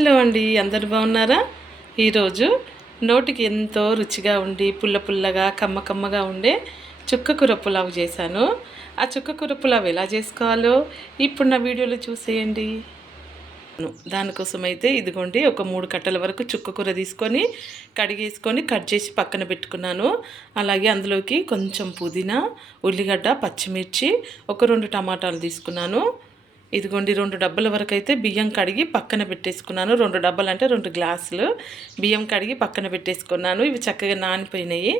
Hello అండి, అందరు బాగున్నారా? ఈరోజు నోటికి ఎంతో రుచిగా ఉండి పుల్ల పుల్లగా కమ్మ కమ్మగా ఉండే చుక్కకూర పులావ్ చేశాను. ఆ చుక్కకూర పులావ్ ఎలా చేసుకోవాలో ఇప్పుడు నా వీడియోలో చూసేయండి. దానికోసం అయితే ఇదిగోండి, ఒక 3 కట్టల వరకు చుక్కకూర తీసుకొని కడిగేసుకొని కట్ చేసి పక్కన పెట్టుకున్నాను. అలాగే అందులోకి కొంచెం పుదీనా, ఉల్లిగడ్డ, పచ్చిమిర్చి, ఒక 2 టమాటాలు తీసుకున్నాను. ఇదిగోండి 2 డబ్బాల వరకు అయితే బియ్యం కడిగి పక్కన పెట్టేసుకున్నాను. 2 డబ్బాలు అంటే 2 గ్లాసులు బియ్యం కడిగి పక్కన పెట్టేసుకున్నాను. ఇవి చక్కగా నానిపోయినాయి.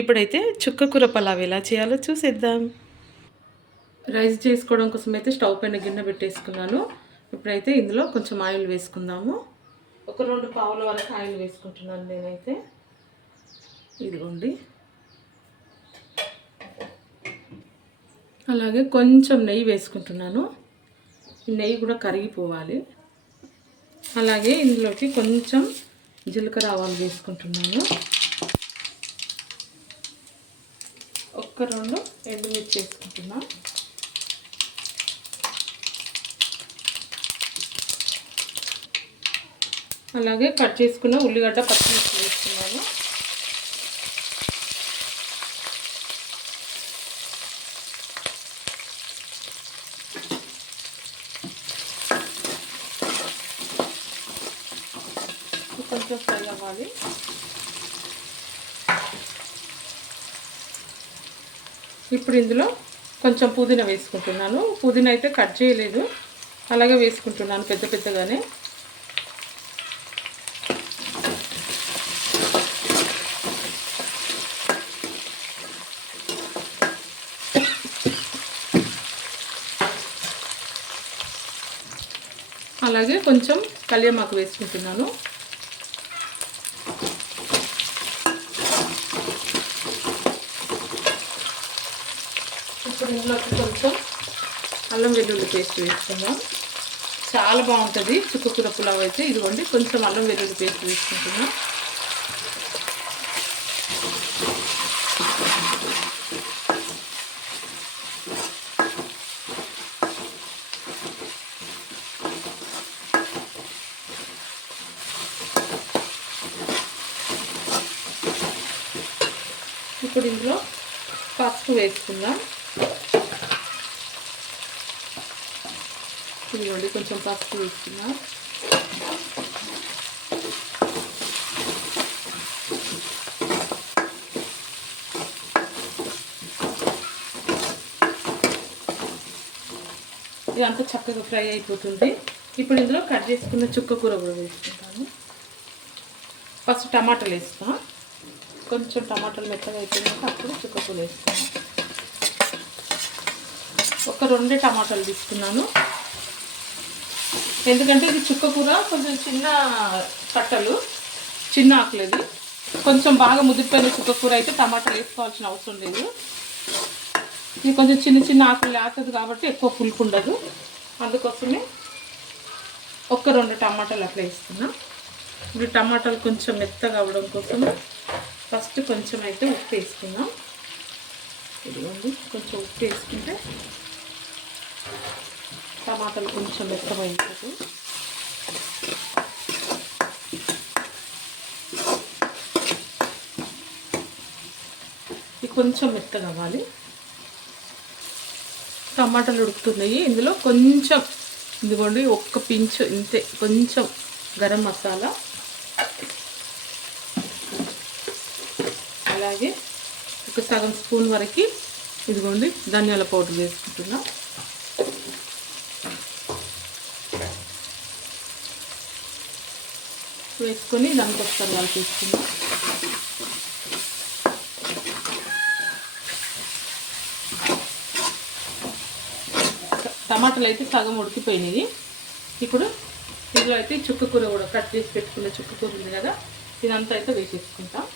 ఇప్పుడైతే చుక్కకూర పలావ్ ఎలా చేయాలో చూసేద్దాం. రైస్ చేసుకోవడం కోసం అయితే స్టవ్ పైన గిన్నె పెట్టేసుకున్నాను. ఇప్పుడైతే ఇందులో కొంచెం ఆయిల్ వేసుకుందాము. ఒక 2 పావుల వరకు ఆయిల్ వేసుకుంటున్నాను నేనైతే. ఇదిగోండి, అలాగే కొంచెం నెయ్యి వేసుకుంటున్నాను. ఈ నెయ్యి కూడా కరిగిపోవాలి. అలాగే ఇందులోకి కొంచెం జీలకర్ర ఆవాలు వేసుకుంటున్నాను. ఒక్క 2 ఎండుమిర్చి వేసుకుంటున్నా. అలాగే కట్ చేసుకున్న ఉల్లిగడ్డ, పచ్చిమిర్చి వేసుకున్నాను. కొంచెం ఫ్రై అవ్వాలి. ఇప్పుడు ఇందులో కొంచెం పుదీనా వేసుకుంటున్నాను. పుదీనా అయితే కట్ చేయలేదు, అలాగే వేసుకుంటున్నాను పెద్ద పెద్దగానే. అలాగే కొంచెం కళ్యామాకు వేసుకుంటున్నాను. ఇప్పుడు ఇందులోకి కొంచెం అల్లం వెల్లుల్లి పేస్ట్ వేసుకుందాం. చాలా బాగుంటుంది చుక్కకూర పులావ్ అయితే. ఇదిగోండి, కొంచెం అల్లం వెల్లుల్లి పేస్ట్ వేసుకుంటున్నాం. ఇప్పుడు ఇందులో పసుపు వేసుకుందాం. ఇదిగోండి, కొంచెం పసుపు వేసుకుందాం. ఇదంతా చక్కగా ఫ్రై అయిపోతుంది. ఇప్పుడు ఇందులో కట్ చేసుకున్న చుక్కకూర కూడా వేసుకుంటాను. ఫస్ట్ టమాటాలు వేస్తాం. కొంచెం టమాటాలు మెత్తగా అయిపోయినాక అప్పుడు చుక్కకూర వేస్తాను. ఒక 2 టమాటాలు తీసుకున్నాను. ఎందుకంటే ఇది చుక్కకూర కొంచెం చిన్న కట్టలు, చిన్న ఆకులు. ఇది కొంచెం బాగా ముదిరిపోయిన చుక్కకూర అయితే టమాటాలు వేసుకోవాల్సిన అవసరం లేదు. ఇది కొంచెం చిన్న చిన్న ఆకులు లేతుంది కాబట్టి ఎక్కువ పులుపు ఉండదు. అందుకోసమే ఒక 2 టమాటాలు అట్లా వేస్తున్నా. ఇప్పుడు టమాటాలు కొంచెం మెత్తగా అవ్వడం కోసం ఫస్ట్ కొంచెం అయితే ఉప్పు వేసుకుందాం. ఇదిగోండి, కొంచెం ఉప్పు వేసుకుంటే టమాటాలు కొంచెం మెత్తమైంది. ఇది కొంచెం మెత్తగా అవ్వాలి. టమాటాలు ఉడుకుతున్నాయి. ఇందులో కొంచెం ఇదిగోండి, ఒక్క పించు ఇంతే, కొంచెం గరం మసాలా, అలాగే ఒక సగం స్పూన్ వరకు ఇదిగోండి ధనియాల పౌడర్ వేసుకుంటున్నా. వేసుకొని దానికి ఒకసారి కలిపేసుకుందాం. టమాటాలు అయితే సగం ఉడికిపోయినాయి. ఇప్పుడు ఇందులో అయితే చుక్కకూర కూడా కట్ చేసి పెట్టుకున్న చుక్కకూర ఉంది కదా, ఇదంతా అయితే వేసేసుకుంటాం.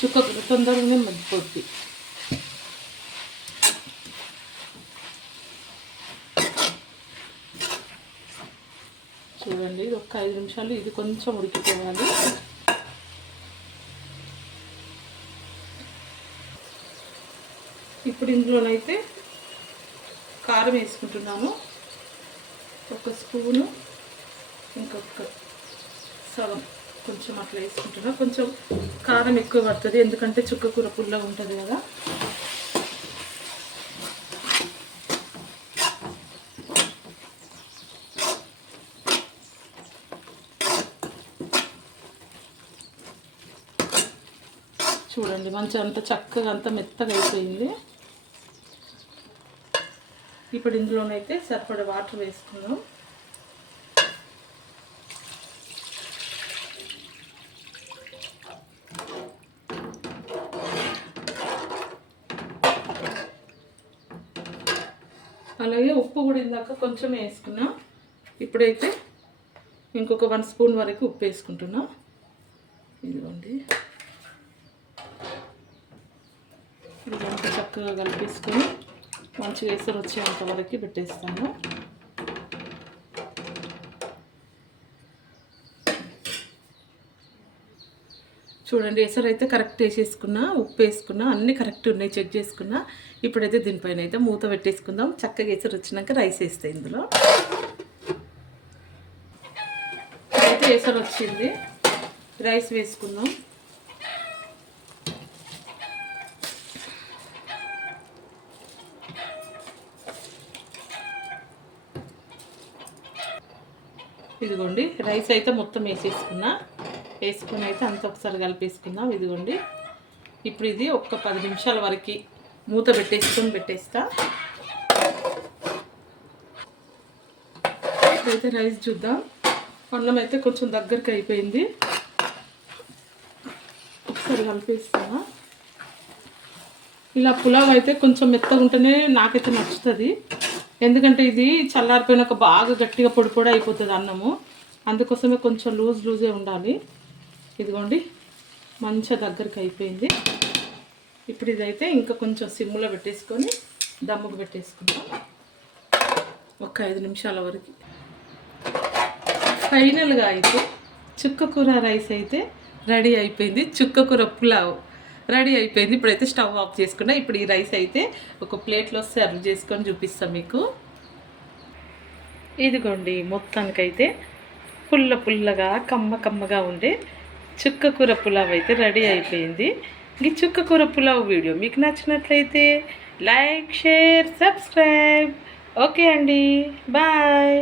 చుక్కకూర తొందరగానే మగ్గిపోద్ది. చూడండి ఒక 5 నిమిషాలు ఇది కొంచెం ఉడికిపోవాలి. ఇప్పుడు ఇందులోనైతే కారం వేసుకుంటున్నాను. ఒక స్పూను, ఇంకొక సగం కొంచెం అట్లా వేసుకుంటున్నా. కొంచెం కారం ఎక్కువ పడుతుంది ఎందుకంటే చుక్కకూర పుల్లగా ఉంటుంది కదా. చూడండి మంచిగా అంత చక్కగా అంత మెత్తగా అయిపోయింది. ఇప్పుడు ఇందులోనైతే సరిపడా వాటర్ వేసుకుందాం. అలాగే ఉప్పు కూడా ఇందాక కొంచెం వేసుకున్నా. ఇప్పుడైతే ఇంకొక 1 స్పూన్ వరకు ఉప్పు వేసుకుంటున్నా. ఇదిగోండి ఇదంతా చక్కగా కలిపేసుకొని మంచిగా ఎసరు వచ్చేంత వరకు పెట్టేస్తాను. చూడండి ఎసరు అయితే కరెక్ట్ వేసేసుకున్నా, ఉప్పు వేసుకున్నా, అన్నీ కరెక్ట్ ఉన్నాయి చెక్ చేసుకున్నా. ఇప్పుడైతే దీనిపైన అయితే మూత పెట్టేసుకుందాం. చక్కగా ఎసరు వచ్చినాక రైస్ వేస్తాయి. ఇందులో అయితే ఎసరు వచ్చింది, రైస్ వేసుకుందాం. ఇదిగోండి రైస్ అయితే మొత్తం వేసుకుని అయితే అంత ఒకసారి కలిపేసుకుందాం. ఇదిగోండి ఇప్పుడు ఇది ఒక 10 నిమిషాల వరకు మూత పెట్టేస్తా. ఇప్పుడైతే రైస్ చూద్దాం. అన్నం అయితే కొంచెం దగ్గరికి అయిపోయింది. ఒకసారి కలిపేస్తున్నా. ఇలా పులావ్ అయితే కొంచెం మెత్తగా ఉంటేనే నాకైతే నచ్చుతుంది. ఎందుకంటే ఇది చల్లారిపోయినాక బాగా గట్టిగా పొడి పొడి అయిపోతుంది అన్నము. అందుకోసమే కొంచెం లూజే ఉండాలి. ఇదిగోండి మంచిగా దగ్గరికి అయిపోయింది. ఇప్పుడు ఇదైతే ఇంకా కొంచెం సిమ్లో పెట్టేసుకొని దమ్ముకు పెట్టేసుకుంటాం ఒక 5 నిమిషాల వరకు. ఫైనల్గా అయితే చుక్కకూర రైస్ అయితే రెడీ అయిపోయింది. చుక్కకూర పులావ్ రెడీ అయిపోయింది. ఇప్పుడైతే స్టవ్ ఆఫ్ చేసుకున్నా. ఇప్పుడు ఈ రైస్ అయితే ఒక ప్లేట్లో సర్వ్ చేసుకొని చూపిస్తాం మీకు. ఇదిగోండి మొత్తానికైతే పుల్లగా కమ్మగా ఉండే చుక్కకూర పులావ్ అయితే రెడీ అయిపోయింది. ఈ చుక్కకూర పులావ్ వీడియో మీకు నచ్చినట్లయితే లైక్, షేర్, సబ్స్క్రైబ్. ఓకే అండి, బాయ్.